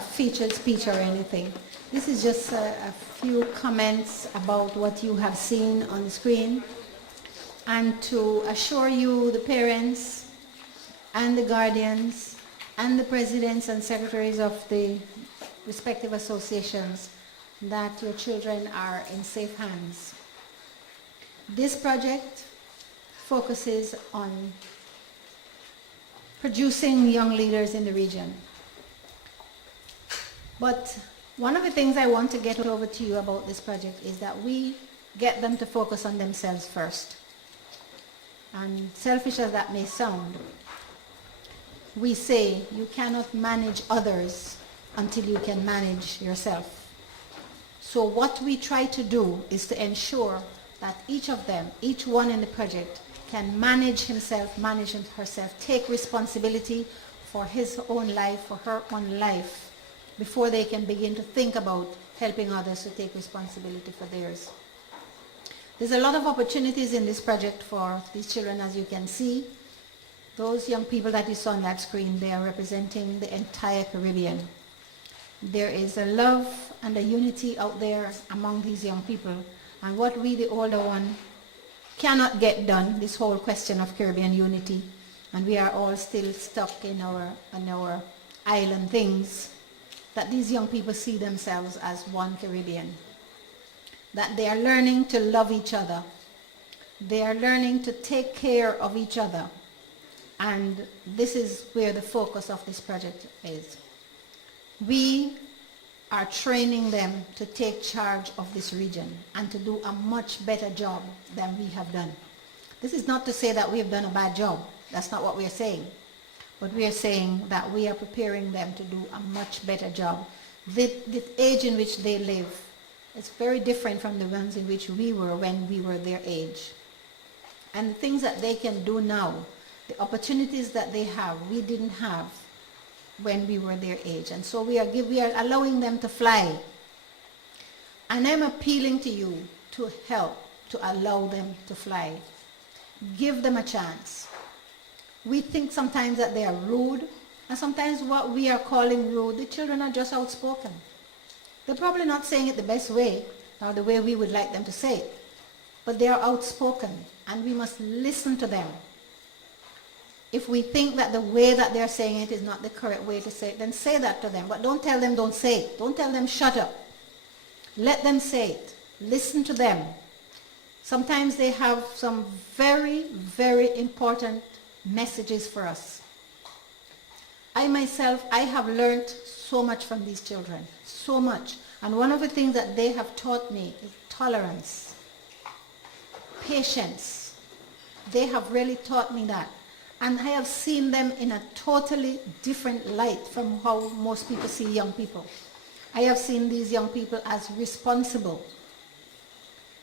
featured speech or anything. This is just a few comments about what you have seen on the screen, and to assure you, the parents and the guardians and the presidents and secretaries of the respective associations, that your children are in safe hands. This project focuses on producing young leaders in the region. But one of the things I want to get over to you about this project is that we get them to focus on themselves first. And selfish as that may sound, we say you cannot manage others until you can manage yourself. So what we try to do is to ensure that each of them, each one in the project, can manage himself, manage herself, take responsibility for his own life, for her own life, before they can begin to think about helping others to take responsibility for theirs. There's a lot of opportunities in this project for these children, as you can see. Those young people that you saw on that screen, they are representing the entire Caribbean. There is a love and a unity out there among these young people. And what we, the older one, cannot get done, this whole question of Caribbean unity, and we are all still stuck in our island things, that these young people see themselves as one Caribbean. That they are learning to love each other. They are learning to take care of each other. And this is where the focus of this project is. We are training them to take charge of this region and to do a much better job than we have done. This is not to say that we have done a bad job. That's not what we are saying. But we are saying that we are preparing them to do a much better job. The age in which they live is very different from the ones in which we were when we were their age. And the things that they can do now, the opportunities that they have, we didn't have when we were their age. And so we are allowing them to fly. And I'm appealing to you to help to allow them to fly. Give them a chance. We think sometimes that they are rude, and sometimes what we are calling rude, the children are just outspoken. They're probably not saying it the best way, or the way we would like them to say it, but they are outspoken, and we must listen to them. If we think that the way that they're saying it is not the correct way to say it, then say that to them. But don't tell them don't say it. Don't tell them shut up. Let them say it. Listen to them. Sometimes they have some very, very important messages for us. I myself, I have learned so much from these children. So much. And one of the things that they have taught me is tolerance. Patience. They have really taught me that. And I have seen them in a totally different light from how most people see young people. I have seen these young people as responsible.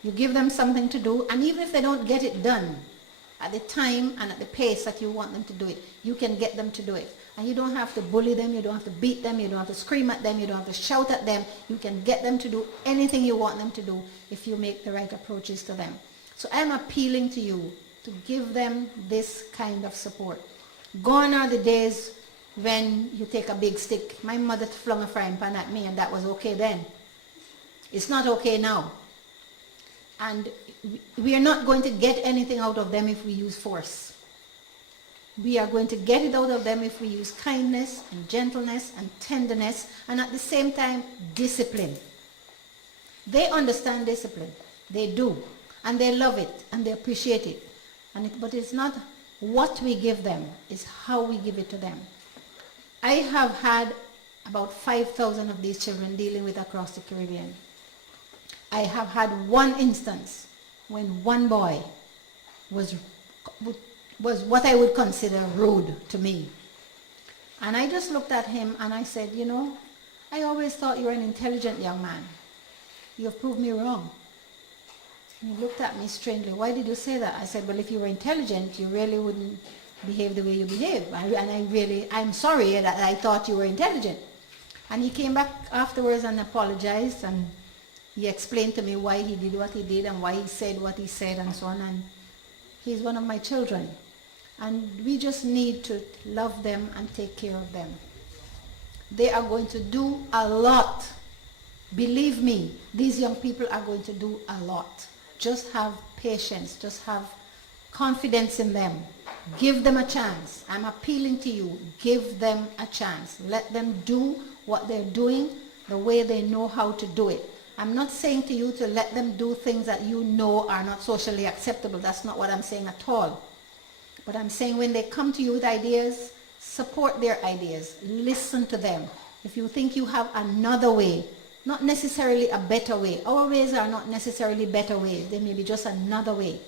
You give them something to do, and even if they don't get it done at the time and at the pace that you want them to do it, you can get them to do it. And you don't have to bully them, you don't have to beat them, you don't have to scream at them, you don't have to shout at them. You can get them to do anything you want them to do if you make the right approaches to them. So I'm appealing to you to give them this kind of support. Gone are the days when you take a big stick. My mother flung a frying pan at me and that was okay then. It's not okay now. And we are not going to get anything out of them if we use force. We are going to get it out of them if we use kindness and gentleness and tenderness, and at the same time discipline. They understand discipline. They do. And they love it and they appreciate it. But it's not what we give them, it's how we give it to them. I have had about 5,000 of these children dealing with across the Caribbean. I have had one instance when one boy was what I would consider rude to me. And I just looked at him and I said, you know, I always thought you were an intelligent young man. You have proved me wrong. He looked at me strangely. Why did you say that? I said, well, if you were intelligent, you really wouldn't behave the way you behave. I'm sorry that I thought you were intelligent. And he came back afterwards and apologized, and he explained to me why he did what he did and why he said what he said and so on. And he's one of my children. And we just need to love them and take care of them. They are going to do a lot. Believe me, these young people are going to do a lot. Just have patience. Just have confidence in them. Give them a chance. I'm appealing to you. Give them a chance. Let them do what they're doing the way they know how to do it. I'm not saying to you to let them do things that you know are not socially acceptable. That's not what I'm saying at all. But I'm saying when they come to you with ideas, support their ideas. Listen to them. If you think you have another way, not necessarily a better way. Our ways are not necessarily better ways. They may be just another way.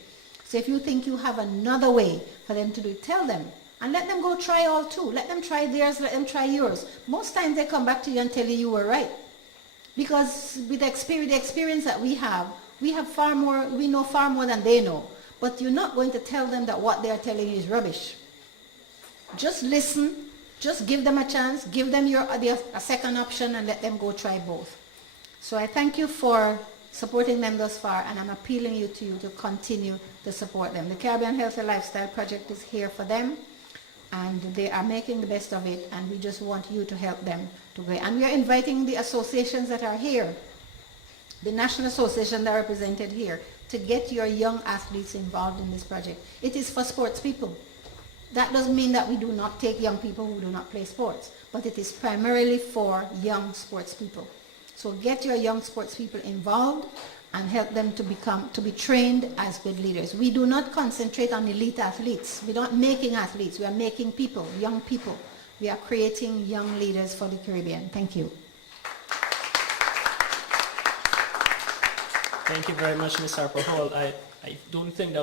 So if you think you have another way for them to do it, tell them. And let them go try all too. Let them try theirs, let them try yours. Most times they come back to you and tell you were right. Because with the experience that we have far more, we know far more than they know. But you're not going to tell them that what they are telling you is rubbish. Just listen. Just give them a chance. Give them a second option and let them go try both. So I thank you for supporting them thus far, and I'm appealing to you to continue to support them. The Caribbean Healthy Lifestyle Project is here for them, and they are making the best of it, and we just want you to help them to grow. And we are inviting the associations that are here, the national association that are represented here, to get your young athletes involved in this project. It is for sports people. That doesn't mean that we do not take young people who do not play sports, but it is primarily for young sports people. So get your young sports people involved and help them to be trained as good leaders. We do not concentrate on elite athletes. We're not making athletes. We are making people, young people. We are creating young leaders for the Caribbean. Thank you. Thank you very much, Ms. Harper Hall. I don't think that